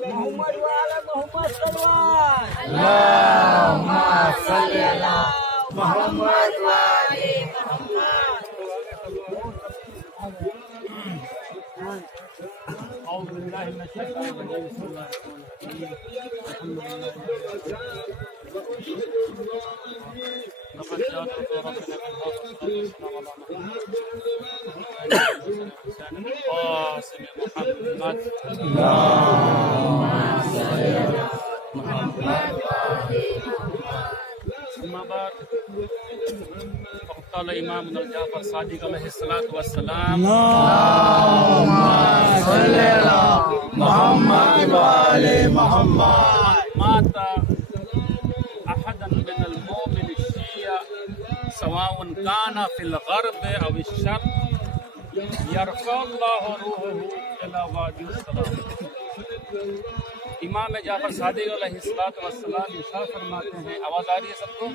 मोहम्मद वाला मोहम्मद सल्लल्लाहु अल्लाहुम्मा सल्ली अला मुहम्मद वाले قال امام الجعفر صادق علیہ الصلوۃ والسلام صلی علی محمد وعلى محمد مات احدا من المؤمن الشيعة سواء كان في الغرب او الشرق يرفع الله روحه الى وادي السلام. امام جعفر صادق علیہ الصلوۃ والسلام ارشاد فرماتے ہیں، آواز آ رہی ہے سب کو؟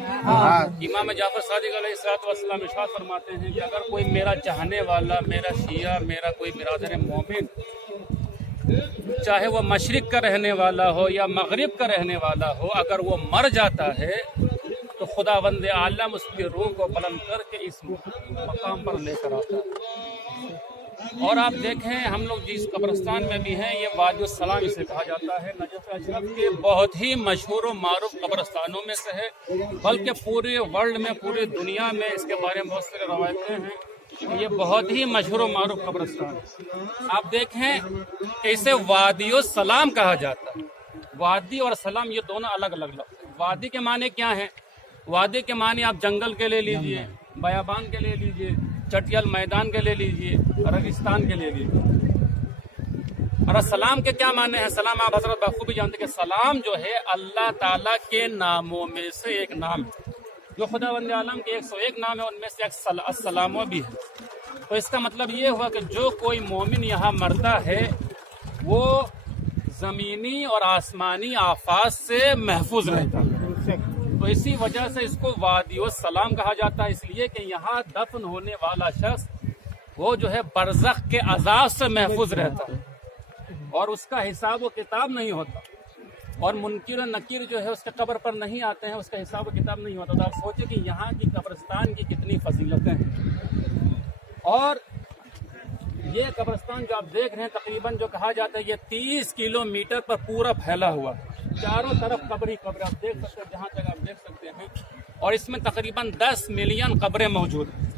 امام جعفر صادق علیہ الصلوۃ والسلام ارشاد فرماتے ہیں کہ اگر کوئی میرا چاہنے والا، میرا شیعہ، میرا کوئی برادر مومن، چاہے وہ مشرق کا رہنے والا ہو یا مغرب کا رہنے والا ہو، اگر وہ مر جاتا ہے تو خداوند عالم اس کی روح کو بلند کر کے اس مقام پر لے کر آتا ہے. اور آپ دیکھیں ہم لوگ جس قبرستان میں بھی ہیں، یہ وادی السلام اسے کہا جاتا ہے، نجف اشرف کے بہت ہی مشہور و معروف قبرستانوں میں سے ہے، بلکہ پورے ورلڈ میں، پوری دنیا میں اس کے بارے میں بہت سارے روایتیں ہیں. یہ بہت ہی مشہور و معروف قبرستان ہے. آپ دیکھیں کہ اسے وادی السلام کہا جاتا ہے. وادی اور سلام یہ دونوں الگ الگ لفظ ہیں. وادی کے معنی کیا ہیں؟ وادی کے معنی آپ جنگل کے لے لیجئے، بیابان کے لے لیجئے، چٹیل میدان کے لے لیجئے، ریگستان کے لے لیجئے. اور سلام کے کیا معنی ہیں؟ سلام آپ حضرت بخوبی جانتے ہیں کہ سلام جو ہے اللہ تعالیٰ کے ناموں میں سے ایک نام ہے. جو خداوند عالم کے 101 نام ہے ان میں سے ایک السلام بھی ہے. تو اس کا مطلب یہ ہوا کہ جو کوئی مومن یہاں مرتا ہے وہ زمینی اور آسمانی آفات سے محفوظ رہتا ہے. تو اسی وجہ سے اس کو وادی السلام کہا جاتا ہے، اس لیے کہ یہاں دفن ہونے والا شخص وہ جو ہے برزخ کے عذاب سے محفوظ رہتا ہے اور اس کا حساب و کتاب نہیں ہوتا، اور منکر و نکیر جو ہے اس کے قبر پر نہیں آتے ہیں، اس کا حساب و کتاب نہیں ہوتا. تو آپ سوچیں کہ یہاں کی قبرستان کی کتنی فضیلتیں ہیں. اور یہ قبرستان جو آپ دیکھ رہے ہیں تقریباً جو کہا جاتا ہے یہ 30 کلومیٹر پر پورا پھیلا ہوا، چاروں طرف قبر ہی قبر آپ دیکھ سکتے ہیں، جہاں تک آپ دیکھ سکتے ہیں. اور اس میں تقریباً 10 ملین قبریں موجود ہیں.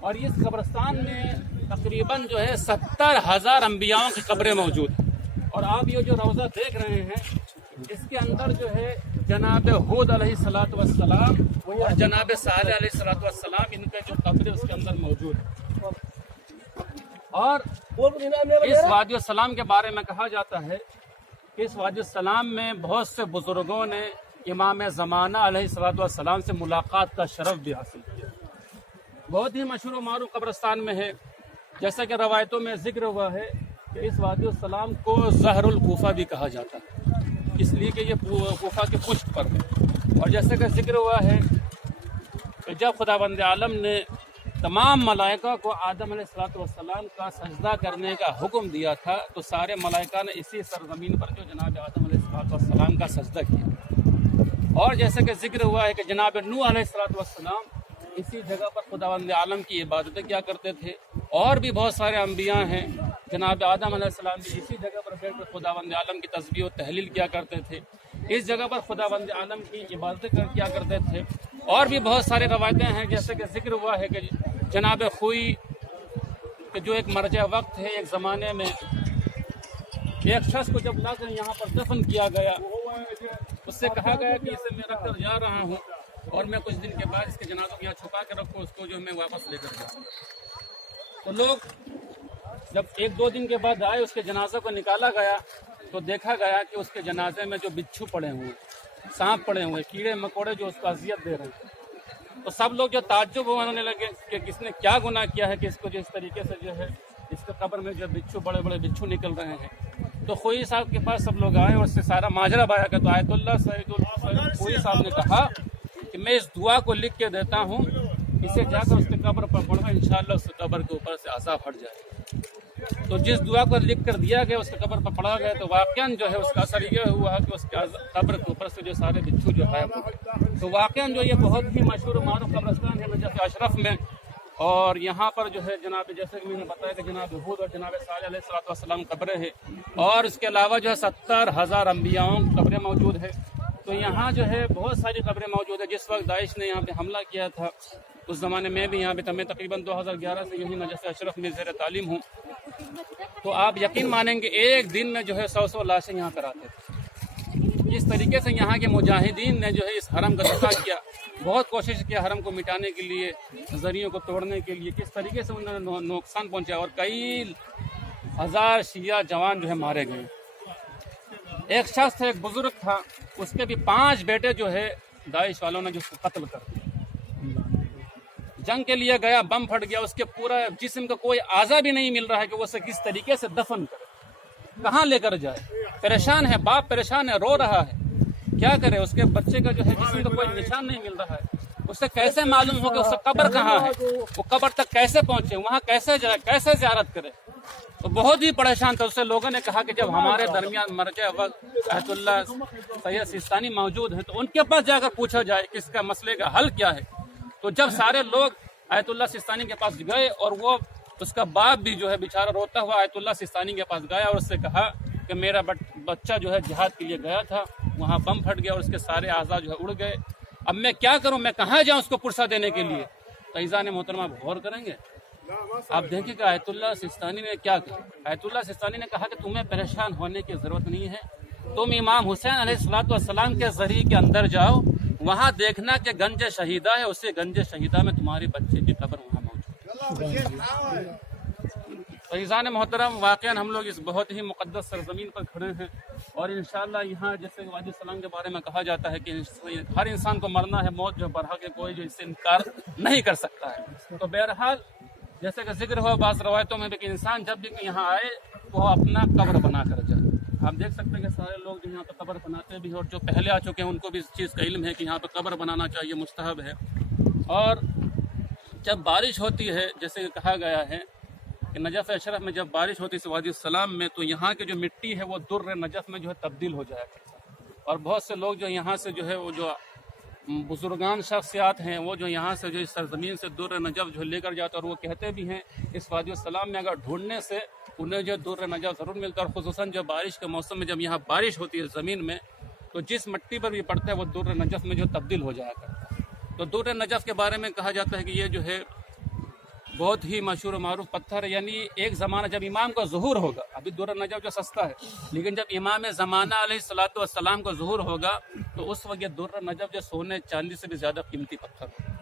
اور اس قبرستان میں تقریباً جو ہے 70,000 انبیاؤں کی قبریں موجود ہیں. اور آپ یہ جو روضہ دیکھ رہے ہیں اس کے اندر جو ہے جناب ہود علیہ الصلوۃ والسلام اور جناب صالح علیہ الصلوۃ والسلام ان کے جو قبریں اس کے اندر موجود ہیں. اور اس وادی السلام کے بارے میں کہا جاتا ہے کہ اس وادی السلام میں بہت سے بزرگوں نے امام زمانہ علیہ الصلوۃ والسلام سے ملاقات کا شرف بھی حاصل کیا. بہت ہی مشہور و معروف قبرستان میں ہے، جیسا کہ روایتوں میں ذکر ہوا ہے کہ اس وادی السلام کو زہر الکوفہ بھی کہا جاتا ہے، اس لیے کہ یہ کوفہ کے پشت پر ہے. اور جیسا کہ ذکر ہوا ہے کہ جب خداوند عالم نے تمام ملائکہ کو آدم علیہ السلام کا سجدہ کرنے کا حکم دیا تھا تو سارے ملائکہ نے اسی سرزمین پر جو جناب آدم علیہ السلام کا سجدہ کیا. اور جیسے کہ ذکر ہوا ہے کہ جناب نوح علیہ السلام اسی جگہ پر خداوند عالم کی عبادتیں کیا کرتے تھے. اور بھی بہت سارے انبیاء ہیں، جناب آدم علیہ السلام بھی اسی جگہ پر بیٹھ کر خداوند عالم کی تسبیح و تحلیل کیا کرتے تھے، اس جگہ پر خداوند عالم کی عبادتیں کیا کرتے تھے. اور بھی بہت سارے روایتیں ہیں، جیسے کہ ذکر ہوا ہے کہ جناب خوئی کہ جو ایک مرجع وقت ہے، ایک زمانے میں ایک شخص کو جب لا کر یہاں پر دفن کیا گیا، اس سے کہا گیا کہ اسے میں رکھ کر جا رہا ہوں اور میں کچھ دن کے بعد اس کے جنازوں کو یہاں چھپا کے رکھوں، اس کو جو میں واپس لے کر جاؤں. تو لوگ جب 1-2 دن کے بعد آئے، اس کے جنازہ کو نکالا گیا تو دیکھا گیا کہ اس کے جنازے میں جو بچھو پڑے ہوئے، سانپ پڑے ہوئے، کیڑے مکوڑے جو اس کو اذیت دے رہے ہیں. تو سب لوگ جو تعجب ہونے لگے کہ کس نے کیا گناہ کیا ہے کہ اس کو جو اس طریقے سے جو ہے اس کے قبر میں جو بچھو، بڑے بڑے بچھو نکل رہے ہیں. تو خوئی صاحب کے پاس سب لوگ آئے اور اس سے سارا ماجرا بیان کیا. تو آیت اللہ سعید خوئی صاحب نے کہا کہ میں اس دعا کو لکھ کے دیتا ہوں، اسے جا کر اس کے قبر پر پڑھو، انشاءاللہ اس کے قبر کے اوپر سے عذاب ہٹ جائے. तो जिस दुआ को लिख कर दिया गया उसके कब्र पर पड़ा गया, तो वाक़यान जो है उसका असर ये हुआ कि उसके कब्र के ऊपर से जो सारे बिच्छू जो गायब हो गए। तो वाक़यान जो ये बहुत ही मशहूर मारूफ कब्रिस्तान है नजफ़ अशरफ में। और यहाँ पर जो है जनाब, जैसे कि मैंने बताया कि जनाब हूद और जनाब सालेह अलैहिस्सलाम कब्रें हैं, और इसके अलावा जो है 70,000 अम्बियाओं की कब्रें मौजूद है। तो यहाँ जो है बहुत सारी कब्रें मौजूद है। जिस वक्त दाइश ने यहाँ पे हमला किया था उस ज़माने में भी यहाँ पे मैं तकरीबन 2011 से यही नजफ़ अशरफ में ज़ेर तालीम हूँ। तो आप यकीन मानेंगे एक दिन में जो है 100 लाशें यहाँ पर आते थे। इस तरीके से यहाँ के मुजाहिदीन ने जो है इस हरम का दफा किया, बहुत कोशिश किया हरम को मिटाने के लिए, नज़रियों को तोड़ने के लिए, किस तरीके से उन्होंने नुकसान पहुँचा और कई हज़ार शिया जवान जो है मारे गए। एक शख्स था, एक बुजुर्ग था, उसके भी 5 बेटे जो है दाइश वालों ने जो कत्ल कर दिया। जंग के लिए गया, बम फट गया, उसके पूरा जिस्म का कोई आज़ा भी नहीं मिल रहा है कि वो उसे किस तरीके से दफन करे, कहाँ लेकर जाए। परेशान है, बाप परेशान है, रो रहा है, क्या करे। उसके बच्चे का जो है जिस्म का कोई निशान नहीं मिल रहा है। उसे कैसे मालूम हो कि उसका कब्र कहाँ है, वो कब्र तक कैसे पहुंचे, वहाँ कैसे जाए, कैसे ज़ियारत करे। तो बहुत ही परेशान था। उससे लोगों ने कहा कि जब हमारे दरमियान मरजे वक्त अहतुल्लाह सैयद सिस्तानी मौजूद हैं तो उनके पास जाकर पूछा जाए कि इसका मसले का हल क्या है। तो जब सारे लोग आयतुल्लाह सिस्तानी के पास गए और वो उसका बाप भी जो है बेचारा रोता हुआ आयतुल्लाह सिस्तानी के पास गया और उससे कहा कि मेरा बच्चा जो है जिहाद के लिए गया था, वहाँ बम फट गया और उसके सारे आज़ा जो है उड़ गए, अब मैं क्या करूँ, मैं कहाँ जाऊँ उसको पुरसा देने के लिए। फैज़ान मोहतरमा गौर करेंगे, आप देखें कि आयतुल्लाह सिस्तानी ने क्या कहा। आयतुल्लाह सिस्तानी ने कहा कि तुम्हें परेशान होने की ज़रूरत नहीं है, तुम इमाम हुसैन अलैहिस्सलाम के ज़रिए के अंदर जाओ, वहाँ देखना कि गंज शहीदा है, उसी गंज शहीदा में तुम्हारे बच्चे की कब्र वहाँ मौजूद है। फैज़ान मोहतरम, वाक़ईन हम लोग इस बहुत ही मुक़द्दस सरज़मीन पर खड़े हैं और इंशाअल्लाह यहाँ जैसे वादी सलाम के बारे में कहा जाता है कि हर इंसान को मरना है, मौत जो बरहा के कोई जो इससे इनकार नहीं कर सकता है। तो बहरहाल जैसे कि जिक्र हुआ बास रवायतों में भी कि इंसान जब भी यहाँ आए वो अपना कब्र बना कर जाए। आप देख सकते हैं कि सारे लोग जो यहाँ पर कब्र बनाते भी हैं और जो पहले आ चुके हैं उनको भी इस चीज़ का इल्म है कि यहाँ पर कब्र बनाना चाहिए, मुस्तहब है। और जब बारिश होती है, जैसे कहा गया है कि नजफ़ अशरफ में जब बारिश होती है वादी सलाम में, तो यहाँ की जो मिट्टी है वो दुर्र नजफ़ में जो है तब्दील हो जाया करता है। और बहुत से लोग जो यहाँ से जो है वो जो बुजुर्गान शख्सियात हैं वो जो यहाँ से जो इस सरजमीन से दुर्र नजफ़ जो लेकर जाते हैं और वो कहते भी हैं इस वादी सलाम में अगर ढूंढने से उन्हें जो दुर्र नजफ़ ज़रूर मिलता है। और ख़ुसूसन जब बारिश के मौसम में जब यहाँ बारिश होती है ज़मीन में, तो जिस मिट्टी पर भी पड़ता है वो दुर्र नजफ़ में जो तब्दील हो जाया करता है। तो दुर्र नजफ़ के बारे में कहा जाता है कि ये जो है बहुत ही मशहूर मारूफ पत्थर है। यानी एक ज़माना जब इमाम का ज़ुहूर होगा, अभी दुर्र नजफ़ जो सस्ता है, लेकिन जब इमाम ज़माना अलैहिस्सलातु वस्सलाम का ज़ुहूर होगा तो उस वक्त ये दुर्र नजफ़ जो सोने चांदी से भी ज़्यादा कीमती पत्थर है।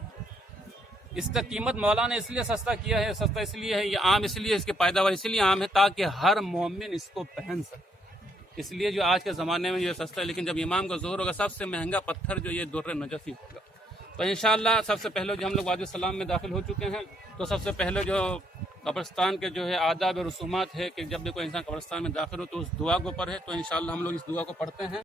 इसका कीमत मौला ने इसलिए सस्ता किया है, सस्ता इसलिए है, ये आम इसलिए, इसकी पैदावार इसलिए आम है ताकि हर मोमिन इसको पहन सके, इसलिए जो आज के ज़माने में ये सस्ता है। लेकिन जब इमाम का ज़ुहूर होगा सबसे महंगा पत्थर जो ये दुर्र नजफ़ ही होगा। तो इंशाअल्लाह सबसे पहले जो हम लोग वादी सलाम में दाखिल हो चुके हैं, तो सबसे पहले जो कब्रिस्तान के जो है आदाब और रसूमात है कि जब भी कोई इंसान कब्रिस्तान में दाखिल हो तो उस दुआ के ऊपर है। तो इंशाअल्लाह हम लोग इस दुआ को पढ़ते हैं।